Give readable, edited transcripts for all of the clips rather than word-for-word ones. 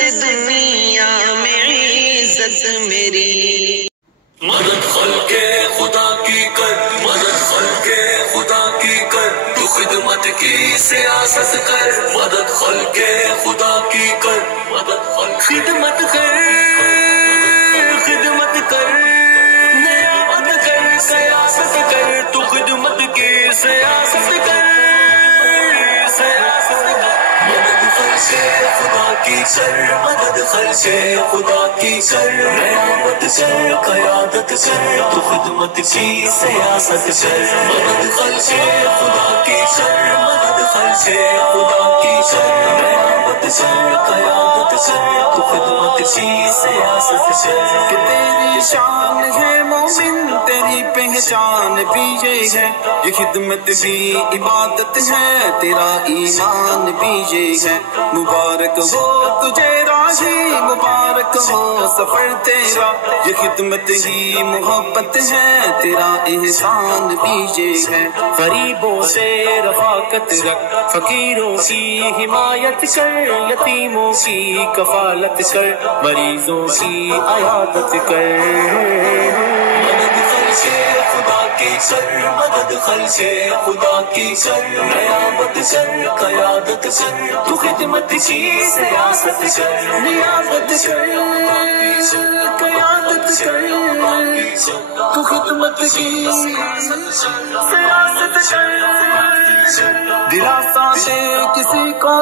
दुनिया में इज्जत मेरी। मदद खल्के खुदा की कर, मदद खल्के खुदा की कर, तू खिदमत की सियासत कर, मदद खल्के खुदा की कर, मदद खिदमत कर, खिदमत कर, नियामत कर, सियासत कर, तू खिदमत की सियासत कर, सियासत कर। मदद खल्के खुदा की कर, मदद खल्के खुदा की कर, नियामत कर, क़यादत कर, तू खिदमत की सियासत कर, मदद खल्के खुदा की कर, मदद खल्के खुदा की कर, नियामत कर, क़यादत कर, तू खिदमत की सियासत कर। कि तेरी शान है मोमिन, तेरी पहचान भी ये है, ये खिदमत भी इबादत है, तेरा ईमान भी ये है। मुबारक हो तुझे राही, मुबारक हो सफर तेरा, ये खिदमत ही मोहब्बत है, तेरा एहसान भी ये है। गरीबों से रफाकत रख, फकीरों की हिमायत कर, यतीमों की कफालत कर, मरीजों की आयादत कर। मदद खल्के खुदा की कर, मदद खल्के खुदा की कर, नियामत कर, क़यादत कर, तू खिदमत की सियासत कर, नियामत कर, क़यादत कर, तू खिदमत की सियासत कर। दिलासा दे किसी को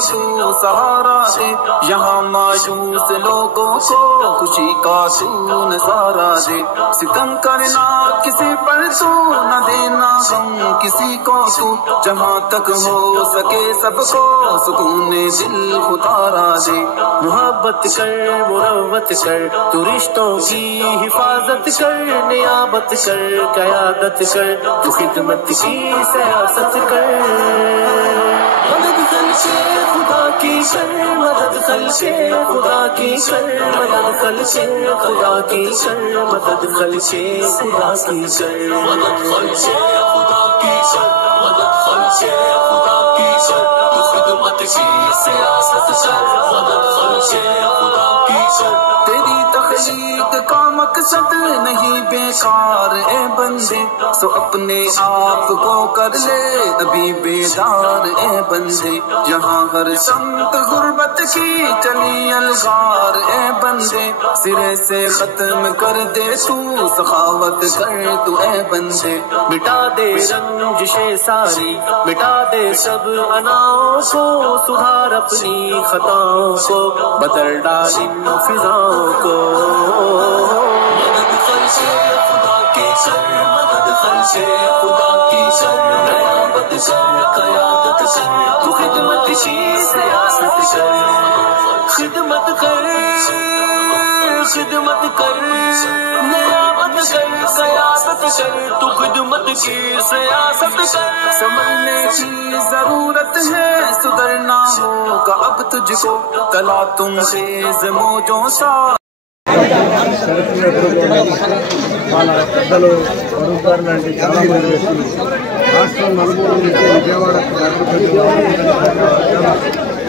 तू सहारा दे, यहाँ मायूस लोगों को खुशी का तू नजारा दे। सितम करना किसी पर तू, न देना गम किसी को तू, जहाँ तक हो सके सबको सुकून दिल उतारा दे। मोहब्बत कर, मुरव्वत कर, तू रिश्तों की हिफाजत कर, नियामत कर, क़यादत कर, तू खिदमत की सियासत कर। मदद खल्के खुदा की कर, मदद खल्के खुदा की कर, मदद खल्के खुदा की कर, मदद खल्के खुदा की कर, मदद खल्के खुदा की कर, मदद खल्के खुदा की कर, तू खिदमत की सियासत कर, मदद खल्के खुदा की कर। तेरी तख्लीक का मकसद नहीं बेकार ए बंदे, सो अपने आप को कर ले अभी बेदार ए बंदे। यहाँ हर शम्त गुर्बत की चली अलगार ए बंदे, सिरे से खत्म कर दे तू सखावत कर तू ए बंदे। मिटा दे रंजिशे सारी, मिटा दे सब अनाओं को, सुधार अपनी खताओं को, बदल डाल इन फिजाओं को। मदद खल्के खुदा की कर, मदद खल्के खुदा की कर, नियामत कर, क़यादत कर, तू खिदमत की सियासत कर, खिदमत कर, खिदमत कर, नियामत कर, सियासत कर, तू खिदमत की सियासत कर। संभलने की जरूरत है, सुधरना होगा अब तुझको, तला तुम खेज मौजों सा। వాళ్ళ పెద్దలు వరుణ్ గారు లాంటి చాలా మంది వ్యక్తులు రాష్ట్రం నలుమూల నుంచి విజయవాడకు చాలా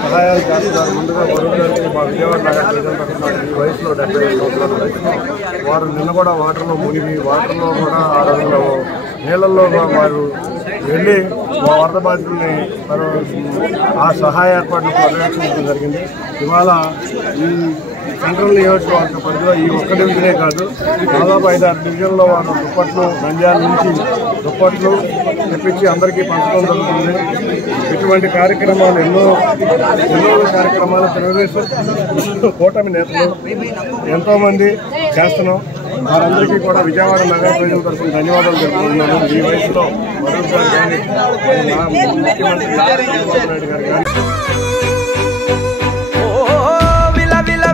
సహాయాలు చేస్తున్నారు. ముందుగా వరుణ్ గారికి మా విజయవాడ నగర ప్రజల తరఫున ఈ వయసులో 75 సంవత్సరాల వయసులో వారు నిన్న కూడా వాటర్లో మునిగి, వాటర్లో కూడా నీళ్ళల్లో వారు వెళ్ళి మా వరద బాధితుల్ని ఆ సహాయ ఏర్పాట్లు పర్యవేక్షించడం జరిగింది. ఇవాళ ఈ సెంట్రల్ నియోజకవర్గ పరిధిలో ఈ ఒక్క డివిజనే కాదు, దాదాపు 5-6 డివిజన్లో వారు దుప్పట్లు, నంద్యాల నుంచి దుప్పట్లు తెప్పించి అందరికీ పంచడం జరుగుతుంది. ఇటువంటి కార్యక్రమాలు ఎన్నో కార్యక్రమాలు తెలుగుదేశం కూటమి నేతలు ఎంతోమంది చేస్తున్నాం. వారందరికీ కూడా విజయవాడ నగర ప్రజల తరఫున ధన్యవాదాలు తెలుపుతున్నాను. ఈ వయసులో వరుణ్ గారు కానీ, ముఖ్యమంత్రి చంద్రబాబు నాయుడు గారు కానీ.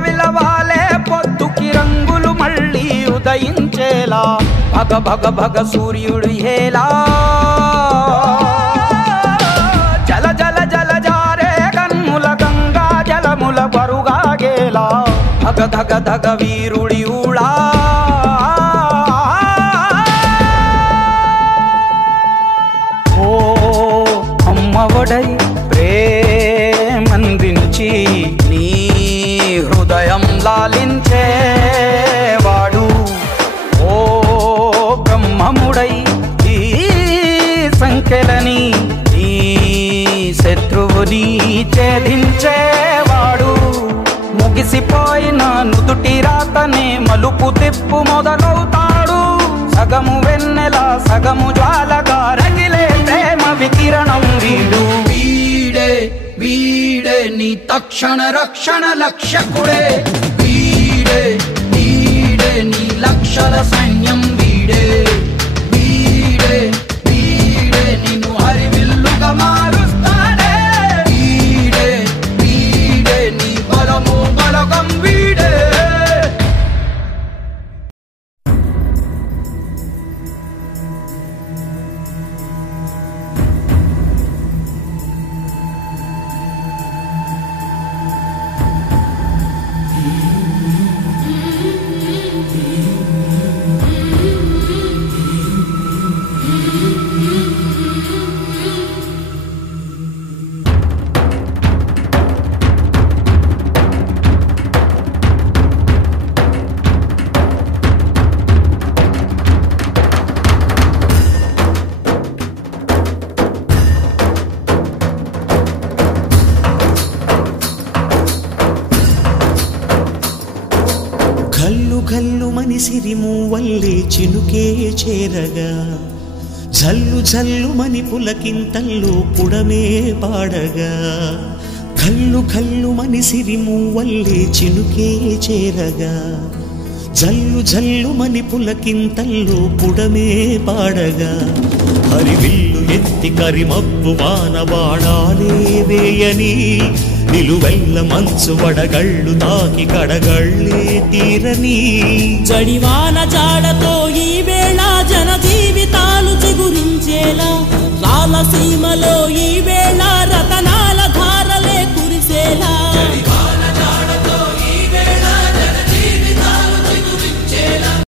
విలవాలే పొద్దుకి రంగులు మళ్ళీ ఉదయించేలా, భగ భగ భగ సూర్యుడు హేలా, జల జల జల జారే కన్నుల గంగా జలముల బరుగాగేలా, ధగ ధగ ధగ వీరుడి ఊళా. ఓ అమ్మఒడై ప్రేమందించి నీ కొని ఛేదించేవాడు. ముగిసిపోయిన నుదుటి రాతనే మలుపు తిప్పు మొదలవుతాడు. సగము వెన్నెల సగము జ్వాలగా రగిలే ప్రేమ వికిరణం వీడు. వీడే వీడే నీ తక్షణ రక్షణ లక్ష్యకుడే. వీడే వీడే నీ లక్షల సైన్యం. వీడే వీడే వీడే నిన్ను హరివిల్లుగా మారుస్తాడే. వీడే వీడే నీ బలము బలగం. వీడే సిరిమూవల్లే చినుకే చేరగా జల్లు జల్లుమని పులకింతల్లో పుడమే పాడగా. కల్లు కల్లుమని సిరిమూవల్లే చినుకే చేరగా జల్లు జల్లుమని పులకింతల్లో పుడమే పాడగా. హరివిల్లు ఎత్తి కరిమబ్బు వాన బాణాలే వేయని నిలువెల్ల మంచు వడగళ్ళు తాకి కడగళ్ళే తీరని. జడివాన జాడతో ఈ వేళ జన జీవితాలు చిగురించేలా రాలసీమలో ఈ